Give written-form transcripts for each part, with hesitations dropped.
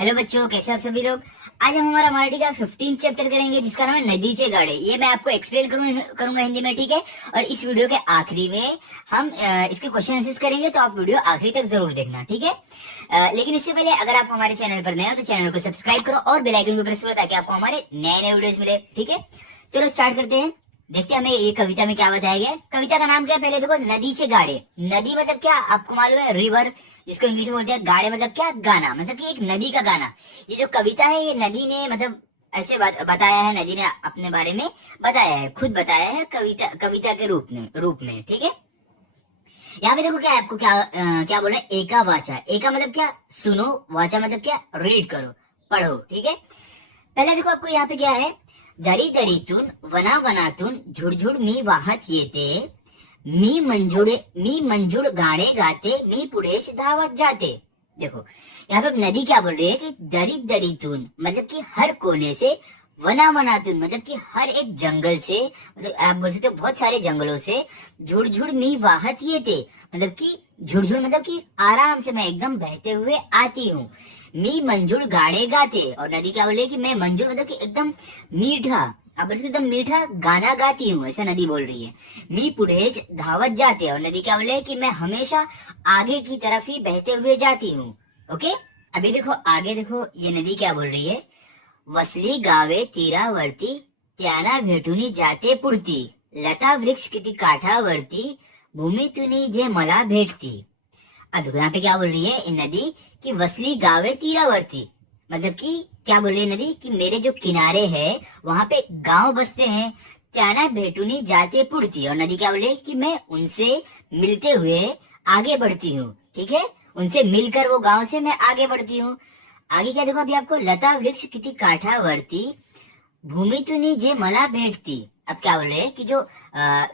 Hello बच्चों, कैसे हो आप सभी लोग। आज हम हमारा मराठी का 15 चैप्टर करेंगे जिसका नाम है नदीचे गाड़े। ये मैं आपको एक्सप्लेन करूंगा हिंदी में, ठीक है। और इस वीडियो के आखिरी में हम इसके क्वेश्चन आंसर्स करेंगे, तो आप वीडियो आखिरी तक जरूर देखना, ठीक है। लेकिन इससे पहले अगर आप हमारे चैनल पर नए हो तो चैनल को सब्सक्राइब करो और बेल आइकन को प्रेस करो ताकि आपको हमारे नए नए वीडियोस मिले, ठीक है। चलो स्टार्ट करते हैं। देखते हैं हमें ये कविता में क्या बताया गया है। कविता का नाम क्या है, पहले देखो। नदीचे गाड़े। नदी मतलब क्या, आपको मालूम है, रिवर, जिसको इंग्लिश में बोलते हैं। गाड़े मतलब क्या, गाना, मतलब कि एक नदी का गाना। ये जो कविता है ये नदी ने मतलब ऐसे बताया है, नदी ने अपने बारे में बताया है, खुद बताया है कविता के रूप में, ठीक है। यहाँ पे देखो क्या है, आपको क्या बोल रहे हैं, एका वाचा। एका मतलब क्या, सुनो, वाचा मतलब क्या, रीड करो, पढ़ो, ठीक है। पहले देखो आपको यहाँ पे क्या है, दरी दरीतून वना वनातून झुडझुड मी वाहत येते, मी मंजूळ गाणे गाते, मी पुढेच धावत जाते। देखो यहाँ पे नदी क्या बोल रही है कि दरी दरीतून मतलब कि हर कोने से, वना वनातून मतलब कि हर एक जंगल से, मतलब आप बोल सकते हो बहुत सारे जंगलों से, झुड़झुड़ मी वाहत ये थे मतलब कि झुड़झुड़ मतलब कि आराम से मैं एकदम बहते हुए आती हूँ। मी मंजूर गाड़े गाते, और नदी क्या बोल रही है कि मैं मंजूर मतलब कि एकदम मीठा, आप बोल सकते हो एकदम मीठा गाना गाती हूँ, ऐसा नदी बोल रही है। मी पुढेच धावत जाते, और नदी क्या बोल रही है कि मैं हमेशा आगे की तरफ ही बहते हुए जाती हूँ। ओके, अभी देखो आगे देखो, ये नदी क्या बोल रही है, वसली गावे तीरावरती, त्यांना भेटूनी जाते पुढती, लता वृक्ष किती काठावरती, भूमीतूनी जे मला भेटती। अब देखो यहाँ पे क्या बोल रही है इन नदी कि वसली गावे तीरावरती, मतलब कि क्या बोल रही है नदी कि मेरे जो किनारे है वहां पे गांव बसते हैं। त्याना भेटूनी जाते पुड़ती, और नदी क्या बोल रही है कि मैं उनसे मिलते हुए आगे बढ़ती हूँ, ठीक है। उनसे मिलकर वो गांव से मैं आगे बढ़ती हूँ। आगे क्या देखो अभी आपको, लता वृक्ष किती काठावरती, भूमितुनी जे मला भेटती। अब क्या बोल रहे हैं कि जो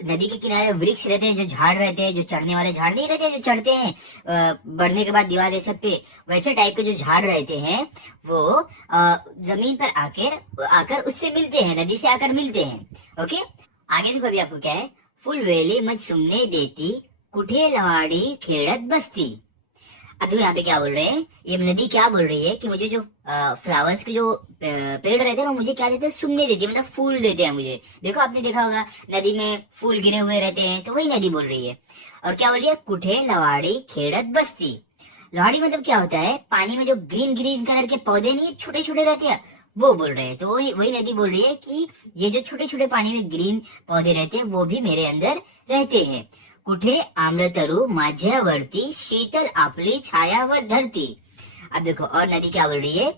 नदी के किनारे वृक्ष रहते हैं, जो झाड़ रहते हैं, जो चढ़ने वाले झाड़ नहीं रहते हैं, जो चढ़ते हैं बढ़ने के बाद दीवार ये सब पे, वैसे टाइप के जो झाड़ रहते हैं वो जमीन पर आकर उससे मिलते हैं, नदी से आकर मिलते हैं। ओके, आगे देखो अभी आपको क्या है, फुल वेली मत सुमने देती, कुठे लवाडी खेड़त बसती। अब देखो यहाँ पे क्या बोल रहे हैं, ये नदी क्या बोल रही है कि मुझे जो फ्लावर्स के जो पेड़ रहते हैं वो मुझे क्या देते हैं, सुमने देती है, मतलब फूल देते हैं मुझे। देखो आपने देखा होगा नदी में फूल गिरे हुए रहते हैं, तो वही नदी बोल रही है। और क्या बोल रही है, कुठे लवाड़ी खेड़त बस्ती। लवाड़ी मतलब क्या होता है, पानी में जो ग्रीन ग्रीन कलर के पौधे नहीं छोटे छोटे रहते हैं, वो बोल रहे हैं। तो वही नदी बोल रही है कि ये जो छोटे छोटे पानी में ग्रीन पौधे रहते हैं वो भी मेरे अंदर रहते हैं। कुठे आम्रतरु माझ्यावरती, शीतल आपली छायावर धरती। अब देखो और नदी क्या बोल रही है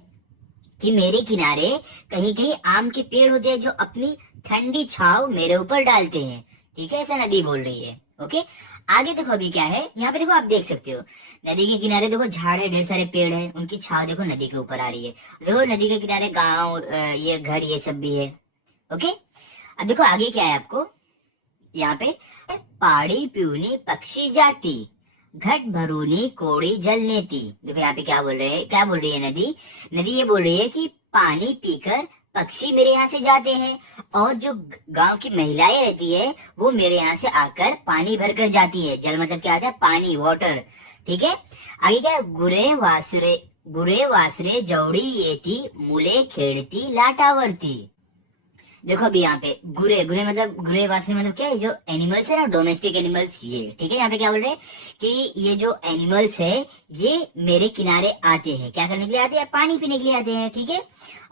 कि मेरे किनारे कहीं कहीं आम के पेड़ होते हैं जो अपनी ठंडी छाव मेरे ऊपर डालते हैं, ठीक है, ऐसा नदी बोल रही है। ओके, आगे देखो अभी क्या है, यहाँ पे देखो आप देख सकते हो नदी के किनारे देखो झाड़ है, ढेर सारे पेड़ है, उनकी छाव देखो नदी के ऊपर आ रही है। देखो नदी के किनारे गाँव, ये घर, ये सब भी है। ओके, अब देखो आगे क्या है आपको, यहाँ पे पाड़ी पिवनी पक्षी जाती, घट भरूनी कोड़ी जल नेती। देखो यहाँ पे क्या बोल रहे हैं, क्या बोल रही है नदी, नदी ये बोल रही है कि पानी पीकर पक्षी मेरे यहाँ से जाते हैं, और जो गांव की महिलाएं रहती है वो मेरे यहाँ से आकर पानी भर कर जाती है। जल मतलब क्या आता है, पानी, वाटर, ठीक है। आगे क्या है, गुरे वासरे जवड़ी येती, मुले खेड़ती लाटावरती। देखो अभी यहाँ पे गुरे गुरे मतलब गुरे वासने मतलब क्या है, जो एनिमल्स है ना, डोमेस्टिक एनिमल्स, ये, ठीक है। यहाँ पे क्या बोल रहे हैं कि ये जो एनिमल्स है ये मेरे किनारे आते हैं, क्या करने के लिए आते हैं, पानी पीने के लिए आते हैं, ठीक है।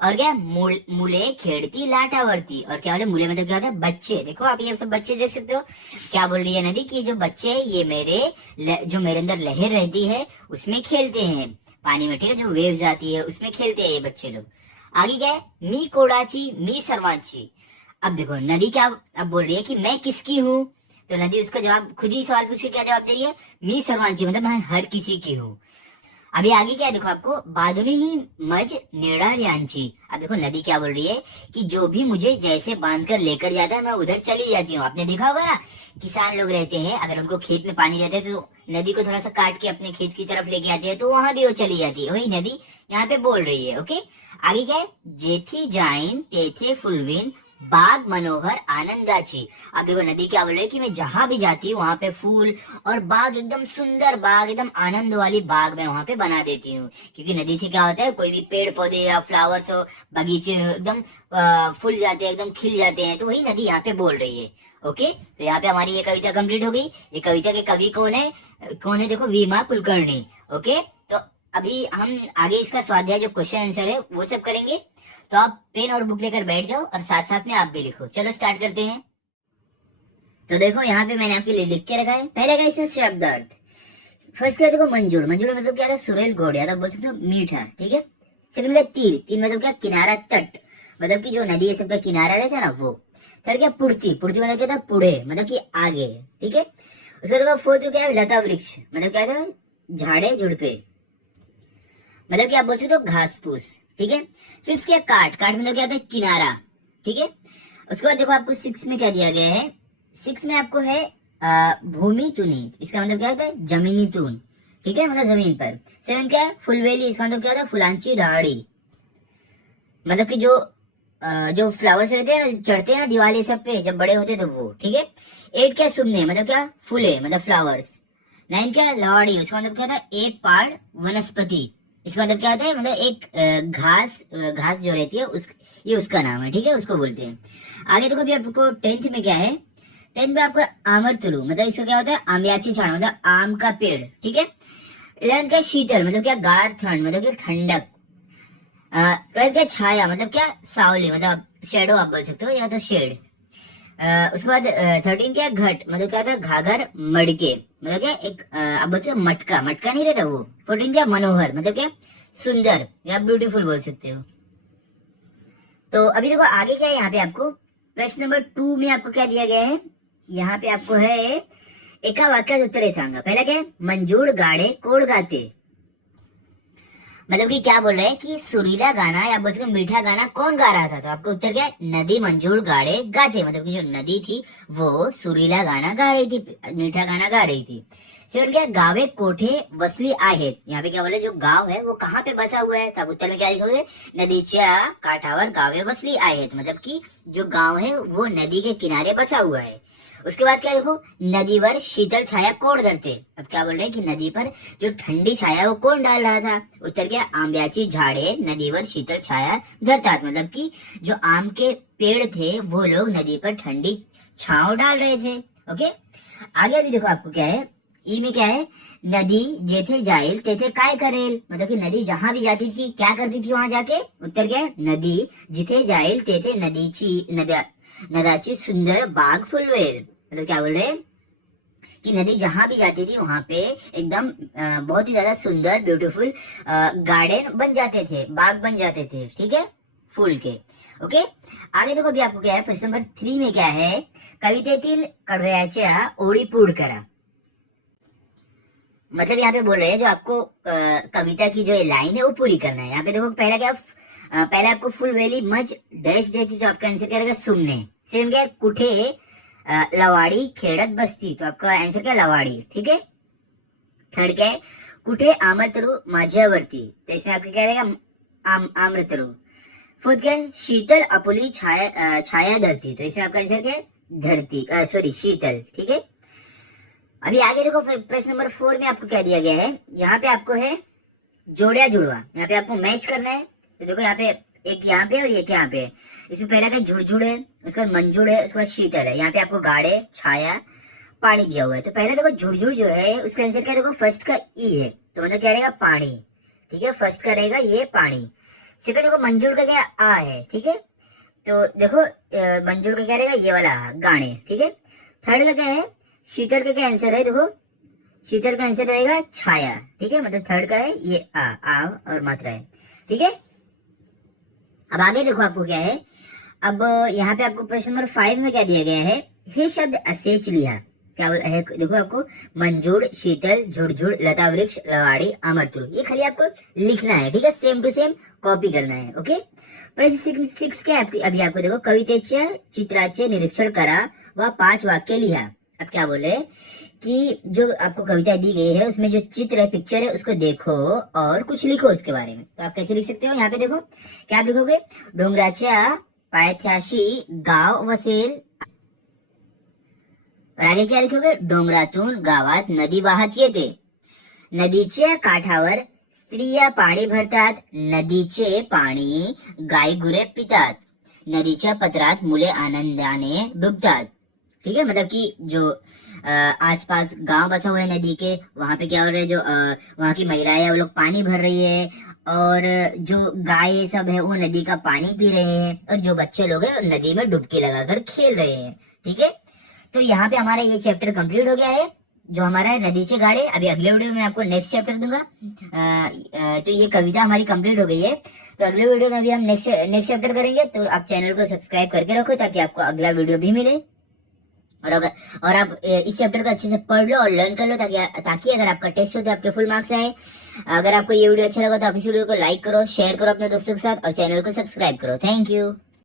और क्या, मुले खेड़ती लाटावरती, और क्या बोले, मुले मतलब क्या होता है, बच्चे। देखो आप ये सब बच्चे देख सकते हो, क्या बोल रही है नदी की, जो बच्चे है ये जो मेरे अंदर लहर रहती है उसमें खेलते हैं पानी में, ठीक है, जो वेव्स आती है उसमें खेलते हैं ये बच्चे लोग। आगे क्या है, मी कोडाची मी सर्वांची। अब देखो नदी क्या अब बोल रही है कि मैं किसकी हूँ, तो नदी उसका जवाब खुद ही सवाल पूछ के क्या जवाब दे रही है, मी सर्वांची मतलब मैं हर किसी की हूँ। अभी आगे क्या है देखो आपको, बादुनी ही मज नेड़ार यांची। अब देखो नदी क्या बोल रही है कि जो भी मुझे जैसे बांध कर लेकर जाता है मैं उधर चली जाती हूँ। आपने देखा होगा ना, किसान लोग रहते हैं, अगर उनको खेत में पानी रहता है तो नदी को थोड़ा सा काट के अपने खेत की तरफ लेके आते हैं, तो वहां भी वो चली जाती है, वही नदी यहाँ पे बोल रही है। ओके, आगे क्या है, जेथी जाइन तेथे फुलविन, बाग मनोहर आनंदाची। अब देखो नदी क्या बोल रही है कि मैं जहां भी जाती हूँ वहां पे फूल और बाग, एकदम सुंदर बाग, एकदम आनंद वाली बाग मैं वहां पे बना देती हूँ। क्योंकि नदी से क्या होता है, कोई भी पेड़ पौधे या फ्लावर्स हो, बगीचे हो, एकदम फूल जाते हैं, एकदम खिल जाते हैं। तो वही नदी यहाँ पे बोल रही है। ओके, तो यहाँ पे हमारी ये कविता कंप्लीट हो गई। ये कविता के कवि कौन है? कौन है? देखो, वीमा कुलकर्णी। ओके, तो अभी हम आगे इसका स्वाध्याय जो क्वेश्चन आंसर है वो सब करेंगे। तो आप पेन और बुक लेकर बैठ जाओ और साथ साथ में आप भी लिखो। चलो स्टार्ट करते हैं। तो देखो यहाँ पे मैंने आपके लिए लिख के रखा है। पहले का इसमें शब्द अर्थ। फर्स्ट क्या देखो, मंजूर। मंजूर मतलब क्या था? सुरेल घोड़, या तो बोल सकते हो मीठा। ठीक है। सेकंड का तीर। तीर मतलब क्या? किनारा, तट, मतलब कि जो नदी है सबका किनारा रहता है ना, वो। थर्ड क्या? पुर्ती। पुर्ती मतलब क्या था? पुढ़े, मतलब कि आगे। ठीक है। उसके बाद फोर्थ क्या है? लता वृक्ष, मतलब क्या था? झाड़े झुड़पे, मतलब कि आप बोल सकते हो घास फूस। ठीक है। फिफ्थ क्या? काट। काट मतलब क्या होता है? किनारा। ठीक है। उसके बाद देखो आपको सिक्स में क्या दिया गया है। सिक्स में आपको है भूमि तुनी। इसका मतलब क्या होता है? जमीनी तून। ठीक है, मतलब जमीन पर। सेवन क्या है? फुलवेली। इसका मतलब क्या होता है? फुलांची डाड़ी, मतलब कि जो फ्लावर्स रहते हैं ना, चढ़ते हैं ना दिवाली सब पे जब बड़े होते हैं तो वो। ठीक है। एट क्या? सुमने, मतलब क्या? फूले, मतलब फ्लावर्स। नाइन क्या? लवाड़ी। उसका मतलब क्या था? एक पाड़ वनस्पति। इसका मतलब क्या होता है? मतलब एक घास जो रहती है ये उसका नाम है। ठीक है, उसको बोलते हैं। आगे देखो, अभी आपको टेंथ में क्या है। टेंथ में आपका आमरतुलु, मतलब इसका क्या होता है? आम्याची छाड़, मतलब आम का पेड़। ठीक है। इलेवेंथ का शीतल, मतलब क्या? गार ठंड, मतलब क्या? ठंडक। ट्वेल्थ का छाया, मतलब क्या? सावली, मतलब शेडो आप बोल सकते हो, या तो शेड। उसके बाद 13 क्या? घट, मतलब क्या था? घाघर मटके, मतलब क्या? एक आप बोलते हो मटका, मटका नहीं रहता वो। 14 क्या? मनोहर, मतलब क्या? सुंदर या ब्यूटीफुल बोल सकते हो। तो अभी देखो आगे क्या है यहाँ पे आपको। प्रश्न नंबर 2 में आपको क्या दिया गया है। यहाँ पे आपको है एका वाक्यात उत्तरे सांगा। पहला क्या है? मंजूळ गाडे कोण गाते, मतलब कि क्या बोल रहे हैं कि सुरीला गाना या बोलते हैं मीठा गाना कौन गा रहा था। तो आपको उत्तर क्या है? नदी मंजूळ गाड़े गाते, मतलब कि जो नदी थी वो सुरीला गाना गा रही थी, मीठा गाना गा रही थी। सेकंड क्या? गावे कोठे वसली आहेत। यहाँ पे क्या बोल रहे हैं? जो गांव है वो कहाँ पे बसा हुआ है। तब उत्तर में क्या लिखोगे? नदीच्या काठावर गावे वसली आहेत, मतलब कि जो गांव है वो नदी के किनारे बसा हुआ है। उसके बाद क्या देखो, नदीवर शीतल छाया कोण धरते। अब क्या बोल रहे हैं कि नदी पर जो ठंडी छाया वो कौन डाल रहा था। उत्तर क्या? आंब्याची झाडे नदीवर शीतल छाया धरतात, मतलब कि जो आम के पेड़ थे वो लोग नदी पर ठंडी छाव डाल रहे थे। ओके। आगे अभी देखो आपको क्या है। ई में क्या है? नदी जेथे जाईल तेथे काय करेल, मतलब कि नदी जहां भी जाती थी क्या करती थी वहां जाके। उत्तर क्या है? नदी जिथे जाईल तेथे नदाची सुंदर बाग फुलवेल, मतलब क्या बोल रहे हैं कि नदी जहां भी जाती थी वहां पे एकदम बहुत ही ज्यादा सुंदर ब्यूटीफुल गार्डन बन जाते थे, बाग बन जाते थे। ठीक है, फूल के। ओके। आगे देखो अभी आपको क्या है। प्रश्न नंबर 3 में क्या है? कवितेतील कडव्याच्या ओळी पूर्ण करा, मतलब यहाँ पे बोल रहे हैं जो आपको कविता की जो ये लाइन है वो पूरी करना है। यहाँ पे देखो पहला क्या? पहले आपको फुल वैली मज डैश देती तो आपका आंसर क्या रहेगा? सुमने। सेकंड क्या? कुठे लवाड़ी खेड़त बसती, तो आपका आंसर क्या? लवाड़ी। ठीक है। थर्ड क्या है? कुठे आमरतरू माझ्यावरती, तो इसमें आपका क्या रहेगा? आम्रतरू। फोर्थ क्या है? शीतल अपुली छाया धरती, तो इसमें आपका आंसर क्या है? धरती, सॉरी शीतल। ठीक है। अभी आगे देखो प्रश्न नंबर 4 में आपको क्या दिया गया है। यहाँ पे आपको है जोड़िया जुड़वा, यहाँ पे आपको मैच करना है। तो देखो यहाँ पे एक यहाँ पे और एक यहाँ पे। इसमें पहला का झुड़झुड़ है, उसके बाद मंजूड़ है, उसके बाद शीतल है। यहाँ पे आपको गाढ़े छाया पानी दिया हुआ है। तो पहला देखो झुड़झुड़ जो है उसका आंसर क्या? देखो फर्स्ट का ई है, तो मतलब क्या रहेगा? पानी। ठीक है, फर्स्ट का रहेगा ये पानी। सेकंड देखो मंजूड़ का क्या? आ है। ठीक है, तो देखो मंजूड़ का क्या रहेगा? ये वाला गाने। ठीक है। थर्ड का क्या है? शीतल का क्या आंसर है? देखो शीतल का आंसर रहेगा छाया। ठीक है, मतलब थर्ड का है ये आ और मात्रा है। ठीक है। अब आगे देखो आपको क्या है। अब यहाँ पे आपको प्रश्न नंबर 5 में क्या दिया गया है। हे शब्द असेच लिहा, क्या है? देखो आपको मंजूड़, शीतल, झुड़झुड़, लता वृक्ष, लवाड़ी, अमरतुल, ये खाली आपको लिखना है। ठीक है, सेम टू सेम कॉपी करना है। ओके। प्रश्न 6 क्या है? अभी आपको देखो कवितेचे चित्राचे निरीक्षण करा व 5 वाक्य लिहा। अब क्या बोले कि जो आपको कविता दी गई है उसमें जो चित्र है, पिक्चर है, उसको देखो और कुछ लिखो उसके बारे में। तो आप कैसे लिख सकते हो? यहाँ पे देखो क्या आप लिखोगे। डोंगराच्या पायथ्याशी गाव वसेल. और आगे क्या लिखोगे, डोंगरातून गावात नदी वाहत येते. नदीच्या काठावर स्त्रिया पाणी भरतात. नदीचे पाणी गायगुरे पितात. नदीच्या पत्रात मुले आनंदाने डूबतात. ठीक है, मतलब कि जो आसपास गांव बसा हुआ है नदी के, वहां पे क्या हो रहा है, जो वहां की महिलाएं हैं वो लोग पानी भर रही है, और जो गाय सब है वो नदी का पानी पी रहे हैं, और जो बच्चे लोग हैं वो नदी में डुबकी लगाकर खेल रहे हैं. ठीक है, तो यहाँ पे हमारा ये चैप्टर कंप्लीट हो गया है जो हमारा है नदीचे गाड़े. अभी अगले वीडियो में आपको नेक्स्ट चैप्टर दूंगा. तो ये कविता हमारी कंप्लीट हो गई है. तो अगले वीडियो में भी हम नेक्स्ट चैप्टर करेंगे. तो आप चैनल को सब्सक्राइब करके रखो ताकि आपको अगला वीडियो भी मिले. और आप इस चैप्टर को अच्छे से पढ़ लो और लर्न कर लो ताकि अगर आपका टेस्ट हो तो आपके फुल मार्क्स आए. अगर आपको ये वीडियो अच्छा लगा तो आप इस वीडियो को लाइक करो, शेयर करो अपने दोस्तों के साथ, और चैनल को सब्सक्राइब करो. Thank you.